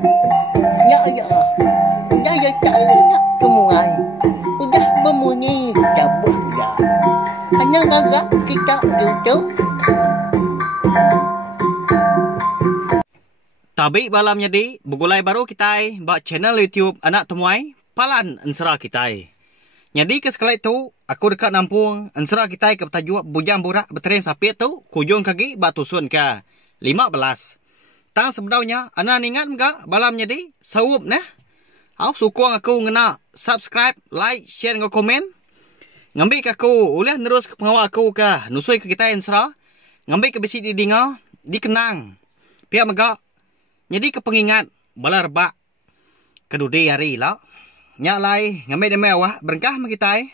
Ya, ya. Udah ya caranya semua. Udah berbunyi cabut ya. Hanya agak kita YouTube. Tabi balamnya di bugulai baru kita buat channel YouTube anak temuai palan ensera kita. Jadi ke sekali tu aku dekat Nampung ensera kita ke tajuk bujang burak bertren sapi tu kujung kaki batusun ke 15. Tang sebenarnya anak ingat enggak balamnya di sawup nah. Aku sukong aku ngena subscribe, like, share ngau komen. Ngambil ke aku boleh terus pengawal aku ke nusui ke kita ensera. Ngambil ke besi di dinga dikenang. Pihak megak. Jadi kepengingat bala rebak kedudi hari lah. Nyak lai ngambil dia mewah berengkah kita.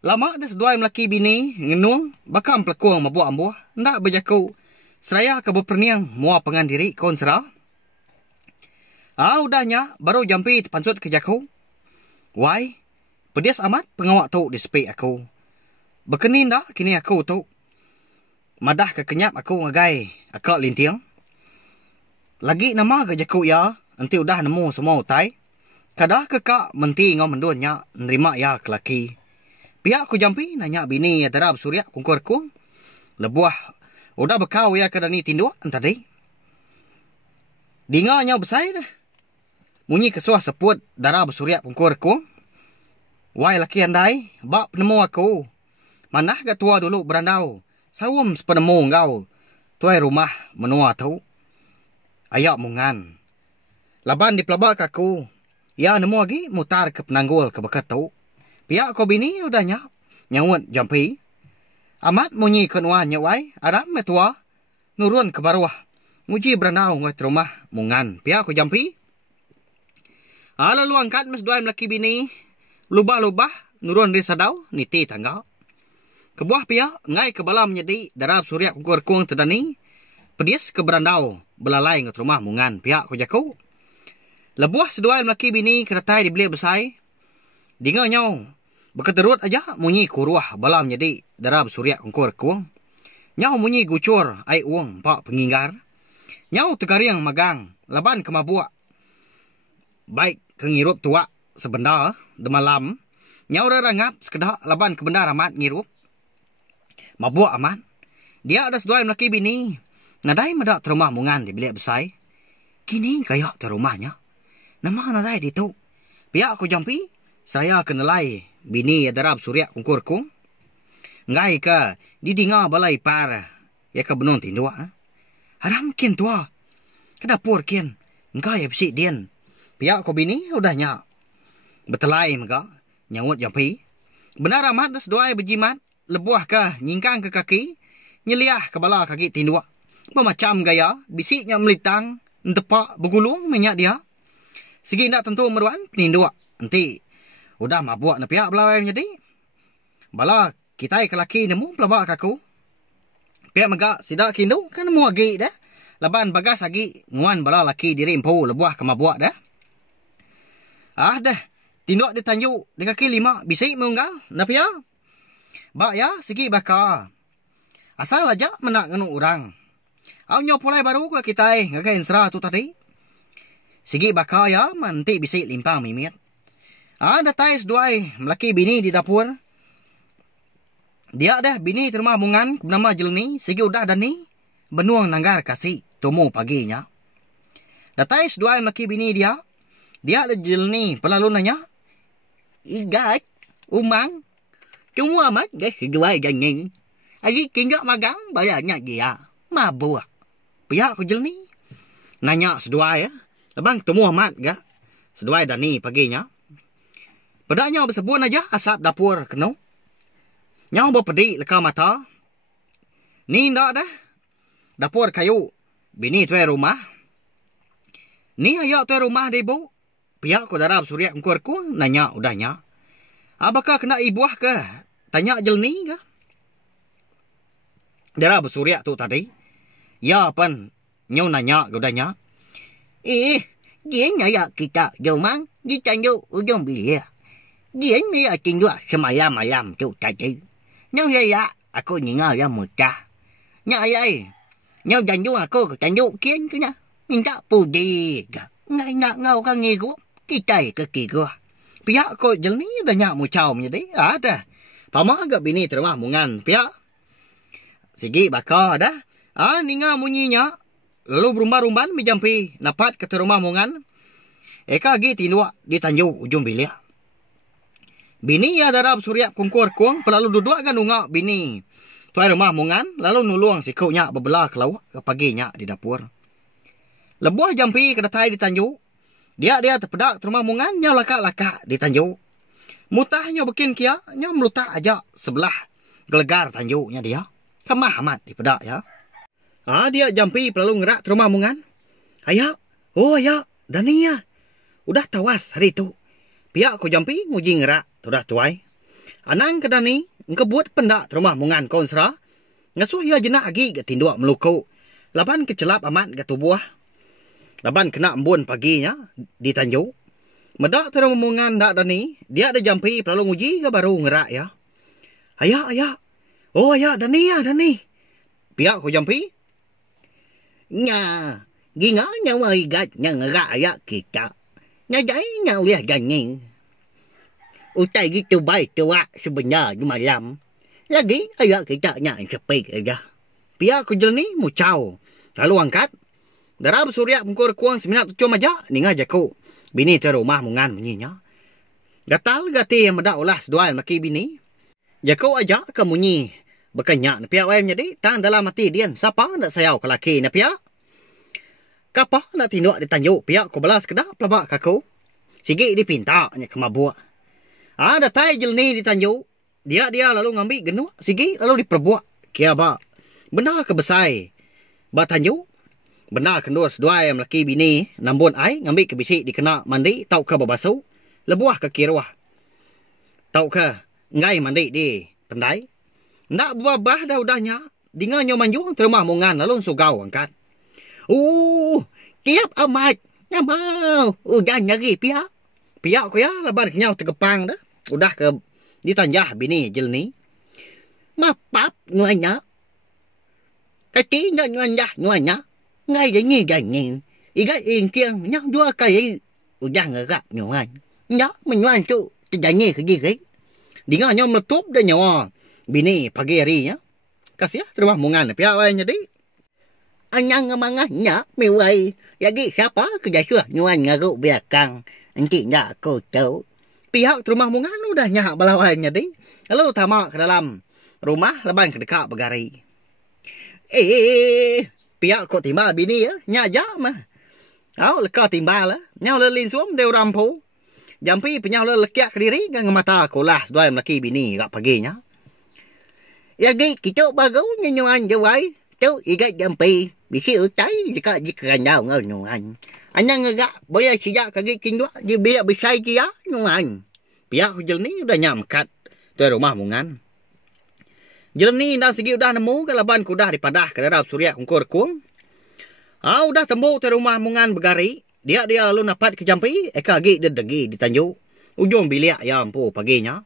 Lama dah seduai melaki bini ngenung bakam pelekuang mabuak ambuh. Ndak berjaku seraya ke berperniang mua pengan diri kon serah. Udahnya baru jampi terpansut ke jaku. Wai pedias amat pengawak tu di sepi aku. Berkenin dah kini aku tu. Madah kekenyap aku ngagai akak lintiang. Lagi nama ke jaku ya, nanti udah nemu semua utai. Kadah kekak menti ngau menduanya nerima ya kelaki. Pihak ku jampi nanya bini ya terab surya kungkur kung. Lebuah udah bekau ya kedani tinduk tadi. Dinganya besar dah. Munyi kesuah seput darah bersurya kungkur kung. Wai laki andai, bak penemu aku. Manah ke tua dulu berandau. Sawum sepenemu engkau. Tuai rumah menua tahu. Ayak mungan. Laban di pelabak aku. Ya nemu lagi mutar ke penanggul ke bekat tu. Pihak ko bini udahnya. Nyawut jampi. Amat munyi kenua nyawai. Aram metua. Nurun ke baruah. Muji beranau ngat rumah mungan. Pihak ko jampi. Lalu angkat mesduai melaki bini. Lubah-lubah. Nurun di sadau. Niti tangga. Kebuah pihak. Ngai ke balam nyedi. Darab surya kukur kuang tedani. Pedias ke berandau. Belalai ngat rumah mungan pihak ko jaku. Lebuah seduai melaki bini keratai di belia besai. Dinga nyau. Berketerut aja munyi kuruah balam jadi darab surya kungkur kuang. Nyau munyi gucur ai uang pak penginggar. Nyau tegariang magang laban kemabuak. Baik kengirup tua sebentar de malam. Nyau rarangap sekedak laban kebenar amat ngirup. Mabuak amat. Dia ada seduai melaki bini. Nadai medak terumah mungan di bilik besai. Kini kayak terumahnya. Nama nadai di tu. Pihak aku jampi. Saya kenalai bini ya darab surya kungkur kung. Ngai ke didinga balai par. Ya ke benun tindua. Haram kin tua. Kedapur kin. Ngai ya besik dian. Pihak aku bini udahnya. Betelai mega. Nyawut jampi. Benar amat seduai berjimat. Lebuah ke nyingkang ke kaki. Nyeliah ke bala kaki tindua. Memacam gaya, bisiknya melitang, tepak, bergulung, minyak dia. Segi nak tentu meruan, peninduk. Nanti, udah mabuak na pihak belawai menjadi. Bala, kita ke laki nemu pelabak aku. Pihak megak sidak kindu, kan nemu lagi dah. Laban bagas lagi, nguan bala laki diri empu, lebuah ke mabuak dah. Dah, tinduk dia tanjuk, di kaki 5, bisik mengunggal, na pihak. Bak ya, segi bakal. Asal aja menak ngenu orang. Au nyopulai baru ke kita ngakai ensra tu tadi. Sigi bakal ya manti bisik limpang mimit. Datai seduai melaki bini di dapur. Dia dah bini terima mungan bernama Jelni. Sigi udah dani. Benuang nanggar kasih tumu paginya. Datai seduai melaki bini dia. Dia ada Jelni pelalu nanya. Igat, umang. Cuma amat guys seduai jangan. Agi kinjak magang bayarnya dia. Mabuak. Pihak ku Jelni. Nanya seduai ya. Abang ketemu amat gak? Seduai dani paginya. Pedaknya bersebut aja asap dapur kena. Nyau berpedik leka mata. Ni ndak dah. Dapur kayu. Bini tuai rumah. Ni ayak tuai rumah deh bu. Pihak ku darab surya kungkur ku. Nanya udahnya. Apakah kena ibuah ke? Tanya Jelni ke? Darab surya tu tadi. Ya pan, nyau nanya godanya. Dia nanya kita jomang di tanjuk ujung bilik. Dia ni tinjuk semalam-malam tu tadi. Nyau ya, aku nyingal ya mudah. Nyau ya, nyau janju aku ke tanjuk kian kena. Minta pudi ga. Ngai nak ngau ka ngigo. Kita ke kigo. Pihak ko jelni dah nyak mu caw menjadi. Ada. Pama agak bini terima mungan pihak. Sigi baka dah. Ninga munyinya. Lalu berumban-rumban mijampi napat ke rumah mungan. Eka gi tinua di Tanjung ujung bilik. Bini ya darab surya kungkur kuang pelalu duduk kan nunga bini. Tuai rumah mungan lalu nuluang si kau nyak bebelah kelau ke paginya di dapur. Lebuah jampi ke datai di Tanjung. Dia terpedak rumah mungan nya laka-laka di Tanjung. Mutahnya bikin kia nya melutak aja sebelah gelegar Tanjungnya dia. Kemah amat di pedak ya. Dia jampi pelalu ngerak rumah mungan. Ayak. Oh ayak. Dani ya. Udah tawas hari itu. Pihak ko jampi nguji ngerak. Sudah tuai. Anang ke Dani. Engke buat pendak rumah mungan konsra. Ngasuh ya jenak lagi ke tinduk meluku. Laban kecelap amat ke tubuh. Laban kena embun paginya di Tanjung. Medak rumah mungan dak Dani. Dia ada jampi pelalu nguji ke baru ngerak ya. Ayak. Oh ayak Dani ya Dani. Pihak ko jampi. Nya. Gingal nyawa igat yang ngerak ayak kita. Nyadai nyawa lihat ganying. Utai gitu baik tua sebenarnya malam. Lagi ayak kita nyak sepik aja. Pihak ko jelni mu caw. Lalu angkat. Darab surya mengkur kuang seminat tujuh aja. Ninga jaku. Bini terumah mungan menyinya. Gatal gati yang medak ulas dua maki bini. Jaku aja ke munyi. Bekenyak na pihak wayam jadi. Tang dalam mati dian. Siapa nak sayau ke laki na pihak? Kapah nak tinduk di Tanjung. Pihak ko balas kedak pelabak kaku. Sigi dipinta nya kemabuk. Datai jelni di Tanjung. Dia lalu ngambil genuk. Sigi lalu diperbuat. Kia ba. Benda kebesai. Ba Tanjung. Benda kendur sedua yang laki bini. Nambun ai. Ngambil kebisik dikena mandi. Tau ke babasuh. Lebuah ke kiruah. Tau ke. Ngai mandi di pendai. Nak babah dah udahnya. Dengan nyomanjung terumah mungan. Lalu sugau angkat. Tiap amat. Nyamau. Udah nyari pihak. Pihak ko ya. Laban kenyau terkepang dah. Udah ke ditanjah bini jelni. Mapap nuanya. Kati na nuanya. Ngay để nghi ganying. Igat in kiang nhắc dua kai. Udah ngegak nyuan. Nhak menyuan tu. Tidak nyi ke gigi. Dengan nyom letup dah nyawa. Bini pagi hari ya. Kasih ya. Terima mungan. Pihak awalnya di. Anyang ngamanganya. Miwai. Lagi siapa kerja suah nyuan ngaruk biakang. Nanti nak aku tahu. Pihak rumah mungan udah nyak balawanya di. Lalu tamak ke dalam rumah leban ke dekat bergari. Pihak kok timbal bini ya. Nyak aja mah. Leka timbal lah. Nyau lelin suam deu rampu. Jampi penyau lekiak ke diri. Kan mata kolah dua lelaki bini kat paginya. Lagi kita baru nyuan jawai. Tu ikat jampi. Bisi utai dekat jika nyau nyuan. Anyang ngegak boleh sejak kaki kindua dia biak besar dia nyuan. Pihak jelni udah nyamkat tu rumah mungan. Jelni dah segi udah nemu ke laban kudah dipadah ke darab surya kungkur kuang. Udah tembuk tu rumah mungan bergari. Dia lalu napat ke jampi. Eka lagi dia degi di Tanjung. Ujung bilik ya ampu paginya.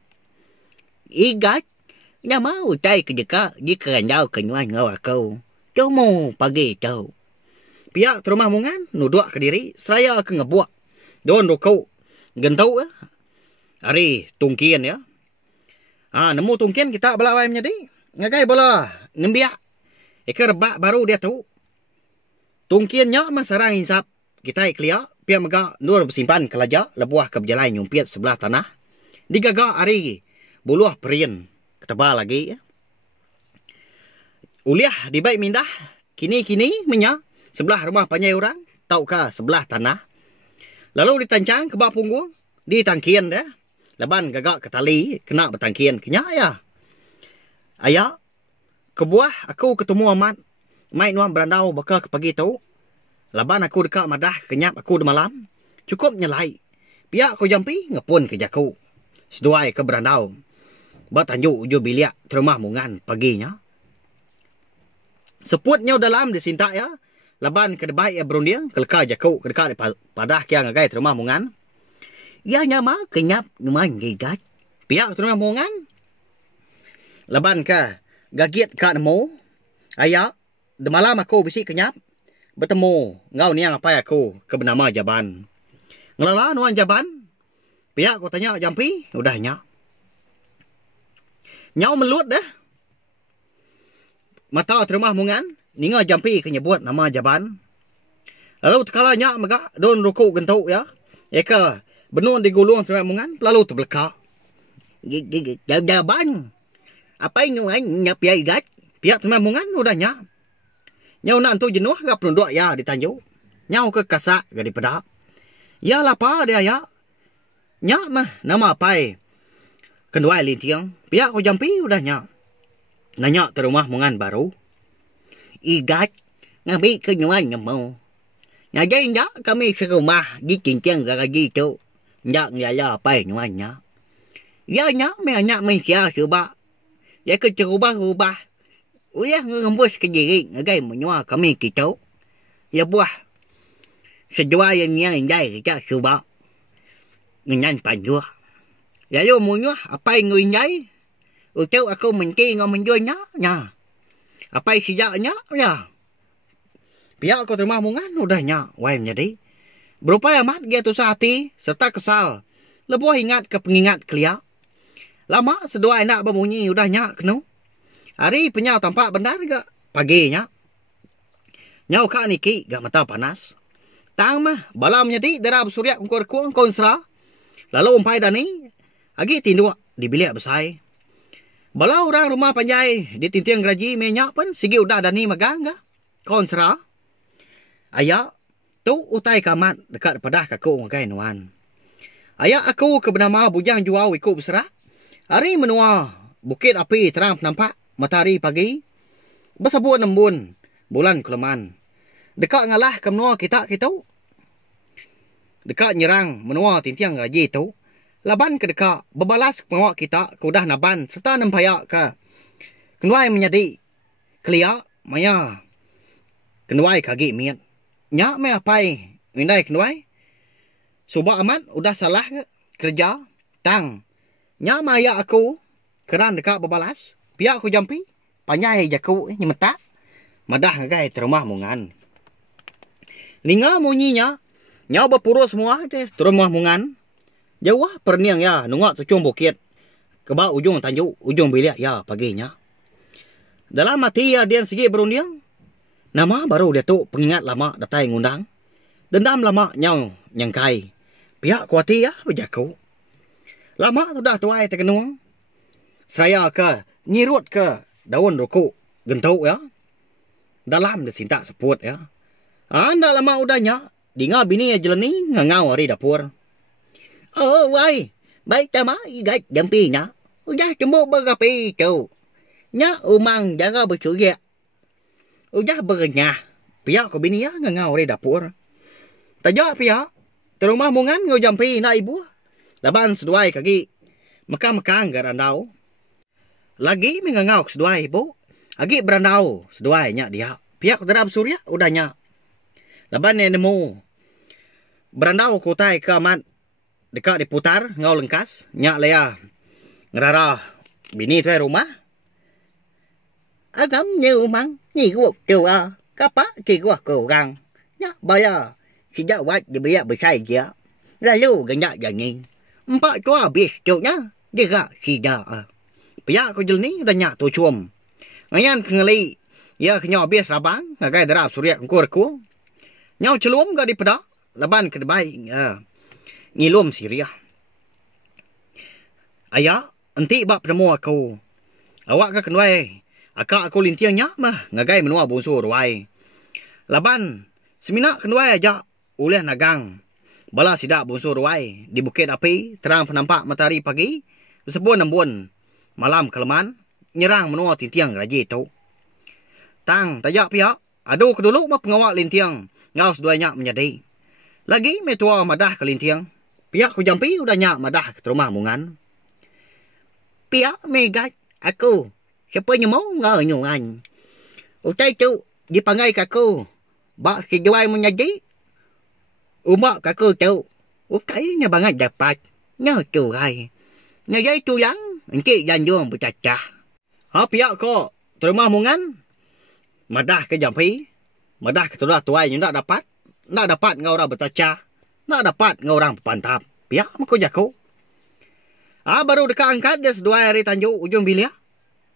Igat. Nya mau tai ke dekat jika jauh ke nyuan ngau aku. Cuma pagi tu. Pihak rumah mungan nuduk ke diri. Seraya ke ngebuak. Don rokau. Gentau ya. Hari tungkian ya. Nemu tungkian kita belawai menjadi. Ngagai bola. Ngembiak. Eka rebak baru dia tahu. Tungkiannya masarang insap. Kita iklia. Pihak megak nur bersimpan kelaja. Lebuah ke berjalan nyumpiat sebelah tanah. Digagak hari. Buluah perian. Ketebal lagi ya. Uliah di baik mindah. Kini menyak. Sebelah rumah panjai orang. Taukah sebelah tanah. Lalu ditancang ke bawah punggung. Ditangkian dah. Leban gagak ke tali. Kena bertangkian. Kenyak ya. Ayak. Kebuah aku ketemu amat. Mai nuam berandau bakal ke pagi tu. Laban aku dekat madah. Kenyap aku di malam. Cukup nyelai. Pihak aku jampi. Ngepun ke jaku. Seduai ke berandau. Bertanjuk ujung bilik. Terumah mungan paginya. Seputnya dalam disintak ya. Laban ke debai ya berundiang. Keleka jaku. Kedekat padah kia ngagai terumah mungan. Ya nyama kenyap numan gigat. Pihak terumah mungan. Laban ke gagit ka nemu. Ayak. De malam aku bisi kenyap. bertemu ngau niang apa aku ke bernama Jaban. Ngelala nuan Jaban. Pihak aku tanya jampi, udah nyak. Nyau melut dah. Mata terima mungan, ninga jampi kenyebut nama Jaban. Lalu tekala nyak megak don ruku gentuk ya. Eka benun digulung terima mungan, lalu terbelakang. Jaban. Apa yang nyap ya igat? Pihak terima mungan udah nyak. Nyau nak tu jenuh gak penunduk ya ditanjuk. Nyau ke kasak gak dipedak. Ya lapar dia ya. Nyak mah nama apa? Kenduai lintiang. Pihak ko jampi udah nyak. Nanya terumah mungan baru. Igat ngabi kenyuan nyamau. Nyajay nyak kami serumah di cincang garagi tu. Nyak nyala apa nyuannya. Ya nyak nyak mensia sebab. Ya ke cerubah-rubah. Uyah ngembus ke diri ngagai menyua kami kita. Ya buah. Sedua yang nyai kita sebab. Ngan panjua. Lalu munyah apa yang ngai? Untuk aku menti ngau menjualnya. Nya. Apa sijaknya? Ya. Pihak aku terima mungan udahnya. Wai menjadi. Berupaya amat dia tu hati serta kesal. Lebuh ingat ke pengingat kelia. Lama sedua anak berbunyi udahnya kenu. Hari penyau tampak benar gak? Paginya. Nyau kak niki gak mata panas. Tang mah bala menjadi darah bersuryak ungkur kuang konsra. Lalu umpai dani, agi tinduk di bilik besai. Bala orang rumah panjai, di tintiang geraji minyak pun, sigi udah dani magang ga? Konsra. Ayah, tu utai kamat dekat padah kaku ngagai nuan. Ayah aku ke bernama bujang jual ikut berserah. Hari menua, bukit api terang nampak, matahari pagi. Bersabut nembun, bulan keleman. Dekat ngalah ke menua kita. Dekat nyerang menua tintiang gaji tu. Laban ke dekat berbalas pengawak kita ke udah naban serta nempayak ke. Kenuai menjadi kelia maya. Kenuai kagi miat. Nyak me apai mindai kenuai. Subak amat udah salah ke kerja. Tang. Nyak maya aku keran dekat berbalas. Pihak aku jampi. Panyai jaku nyemetak. Madah ngagai terumah mungan. Linga munyinya. Nyau berpuru semua deh, terumah mungan. Jauh perniang ya, nungak tucung bukit. Kebak ujung tanjuk, ujung bilik ya paginya. Dalam mati ya dia segi berunding. Nama baru dia tu pengingat lama datai ngundang. Dendam lama nyau nyangkai. Pihak kuati ya berjaku. Lama sudah tuai terkenung. Saya ke nyirut ke daun ruku gentuk ya. Dalam disintak seput ya. Anda lama udahnya. Dinga bini jelani ngangau hari dapur. Oh, wai. Baik tama igat jampinya. Udah cembuk bergapi tu. Nya umang jaga bercuriak. Udah berenyah. Pihak ko bini ya ngangau hari dapur. Tajak pihak. Terumah mungan ngau jampi na ibu. Laban seduai kaki. Mekang-mekang garandau. Lagi mengangau seduai ibu. Agi berandau seduai nyak dia. Pihak terap surya udahnya. Laban ni nemu. Berandau kutai ke amat. Dekat diputar. Ngau lengkas. Nyak lea. Ngerara. Bini tu rumah. Agam như mang. Nyi guak cua. Kapak ki guak kurang. Nyak bayar. Sejak wat dia biar bersai dia. Lalu genyak janji. Empat tu habis cuknya. Dia gak sida. Pihak ko jel ni dah nyak tu cuam. Ngayan kengali. Ya kenyak habis labang. Ngagai darab suryak ngkur-kur. Nyau celum gak di pedak. Laban kedebai. Ngilum Syria. Ayah. Enti bak penemu aku. Awak ke kenwai. Akak aku lintiang nyak mah. Ngagai menua bunsur wai. Laban. Seminak kenwai ajak. Uleh nagang. Bala sidak bunsur wai. Di bukit api. Terang penampak matahari pagi. Bersebun nembun. Malam keleman. Nyerang menua tintiang raji tu. Tang tajak pihak. Aduh keduluk mah pengawak lintiang. Ngau sedua nyak menjadi. Lagi metua madah ke lintiang. Pihak ku jampi udah nyak madah ke rumah mungan. Pihak megat aku. Siapa yang mau ngau nyungan. Utai tu dipangai kaku. Bak sejuai menjadi. Umak kaku tu. Ukainya banget dapat. Nya curai. Nya jai tu yang. Encik janjung bercacah. Ha pihak ko. Terumah mungan. Madah ke jampi. Madah kita dah tuai nak dapat. Nak dapat dengan orang bertaca. Nak dapat dengan orang pantap. Pihak mako jako. Baru dekat angkat dia seduai hari tanjuk ujung bilik.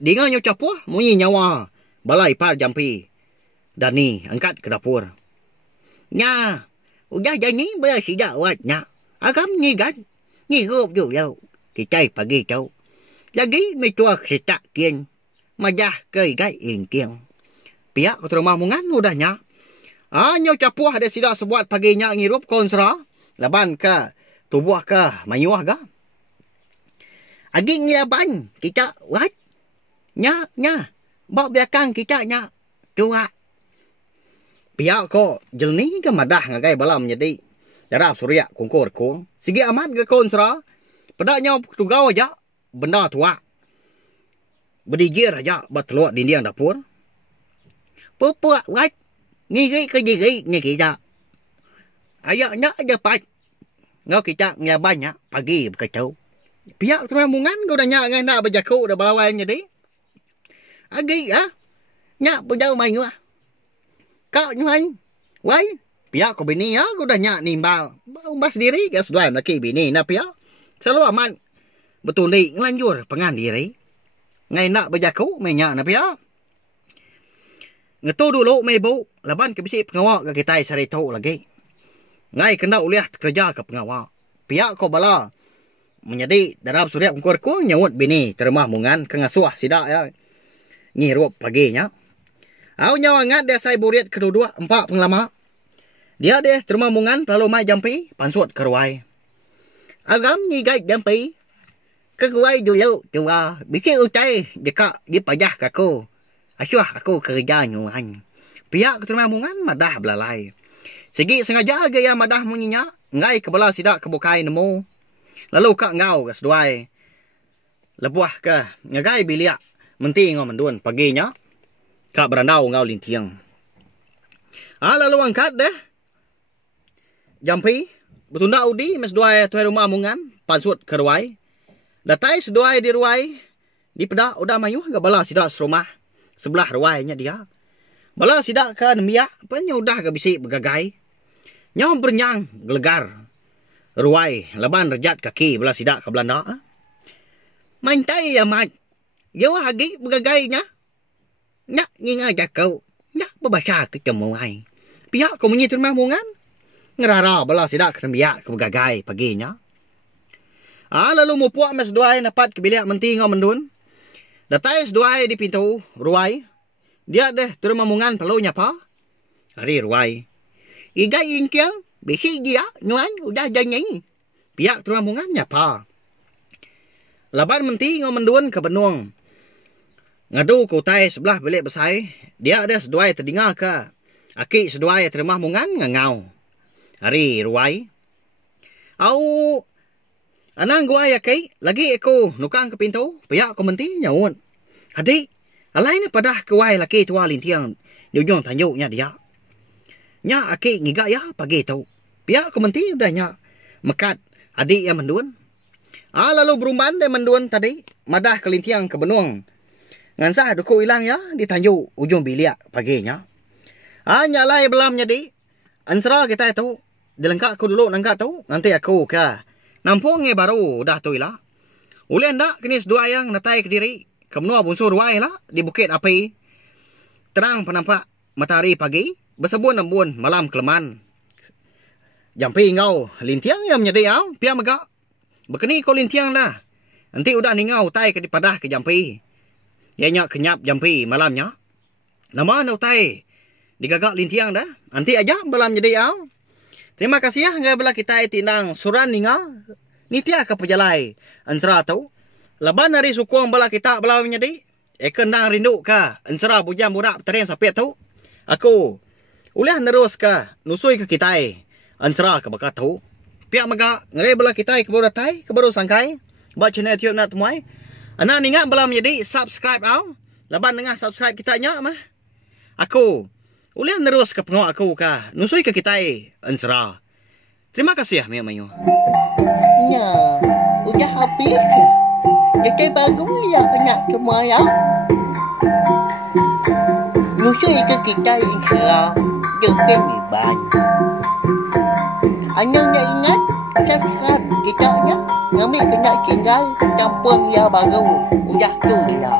Dengan nyo capuh munyi nyawa. Balai par jampi. Dan ni angkat ke dapur. Nya. Udah jadi bayar sidak watnya. Agam ni kan. Ni rup tu yau. Kita pagi tau. Lagi me tua setak kian. Majah ke igai ingkiang. Pihak ke rumah mungan udahnya. Nyo capuh ada sidak sebuat paginya ngirup konsra. Laban ke tubuh ke mayuah ke. Agi ngilaban kita wat. Nya. Bawa belakang kita nya. Tua. Pihak ko jelni ke madah ngagai balam jadi. Darab surya kongkor kong. Sigi aman ke konsra. Pedaknya tugau aja. Benda tua. Berdijir aja. Berteluak dinding dapur. Pupuak wat. Ngiri ke diri ni kita. Ayaknya ada pat. Ngau kita ngelabanya pagi berkacau. Pihak terima mungan kau dah nyak dengan nak berjaku dah balawan jadi. Agi nyak berjauh main lah. Kau nyuan. Wai. Pihak kau bini kau dah nyak nimbal. Umbas diri ke seduai laki bini nak pihak. Selalu aman. Betul ni ngelanjur pengan diri. Ngai nak berjaku main nyak nak pihak. Ngetu dulu mebu. Laban ke bisi pengawak ke kita sarito lagi. Ngai kena uliah kerja ke pengawak. Pihak kau bala. Menjadi darab surya kongkor ko nyawut bini termah mungan ke ngasuh sidak ya. Ngirup paginya. Au nyawa ngat dia sai burit kedua empat penglama. Dia deh termah mungan lalu mai jampi pansut keruai. Agam ni gai jampi. Keruai dulu tua. Bikin utai dekat di pajah kaku. Asyuh aku kerja nyuan. Pihak keterima mungan madah belalai. Segi sengaja gaya madah munyinya. Ngai kebelah sidak kebukai nemu. Lalu kak ngau ke seduai. Lebuah ke ngagai biliak. Menti ngau mendun paginya. Kak berandau ngau lintiang. Lalu angkat deh. Jampi. Betunda udi mes seduai tuai rumah mungan. Pansut ke ruai. Datai seduai di ruai. Di pedak udah mayuh ke bala sidak serumah. Sebelah ruainya dia. Bala sidak ke nemiak. Penyu udah ke bisik bergagai. Nyau bernyang gelegar. Ruai laban rejat kaki bala sidak ke Belanda. Mantai ya mat. Yo hagi bergagainya. Nak nginga jakau. Nak berbahasa ketemuai. Pihak kau menyi terima mungan. Ngerara bala sidak ke nemiak ke bergagai paginya. Lalu mupuak mes duai dapat ke bilik menti ngau mendun. Datai seduai di pintu ruai. Dia deh terima mungan perlu nyapa. Hari ruai. Igai ingkiang. Bisi dia nyuan udah janyi. Pihak terima mungan nyapa. Laban menti ngau mendun ke benung. Ngadu kutai sebelah bilik besai. Dia ada seduai terdengar ke. Aki seduai terima mungan ngau. Hari ruai. Au. Anang gua ya kai. Lagi aku nukang ke pintu. Pihak aku menti nyawun. Adik. Alai ni padah kewai laki tua lintiang. Nyujung tanjuknya dia. Nya aki ngigak ya pagi tu. Pihak aku menti udah nyak. Mekat adik yang mendun. Lalu berumban dia mendun tadi. Madah ke lintiang ke benung. Ngansah duku hilang ya. Di tanjuk ujung bilik paginya. Nyalai belam jadi. Ansara kita itu. Dilengkak aku dulu nangkat tu. Nanti aku ke. Nampungnya baru dah tu ilah. Uli anda kini sedua yang natai ke diri. Kemenua bunsur ruai lah di bukit api. Terang penampak matahari pagi. Bersebun embun malam keleman. Jampi ngau lintiang yang menjadi au. Pia megak. Bekeni kau lintiang dah. Nanti udah ningau tai ke dipadah ke jampi. Ianya kenyap jampi malamnya. Nama nau tai. Digagak lintiang dah. Nanti aja malam jadi au. Terima kasih ya ngai bela kita tinang suran ninga. Nitia ke pejalai ansara tau. Laban hari sukuang bala kita bela menyedi. Nang rindu ka ansara bujang burak teren sapet tau. Aku ulah nerus ka nusui ke kita ansara ke bakat tau. Pihak maga ngai bela kita ke baru datai ke baru sangkai. Buat channel YouTube nak temuai. Ana ninga bela menyedi subscribe au. Laban dengar subscribe kita nya mah. Aku ulian terus ke pengawak aku ka. Nusui ke kita ansara. Terima kasih ya Mayu. Ya, udah habis. Jadi bagus ya nak semua ya. Nusui ke kita ansara. juga nih banyak. Anaknya ingat, sekarang kita ngambil kena tinggal kampung yang baru. Udah tu dia.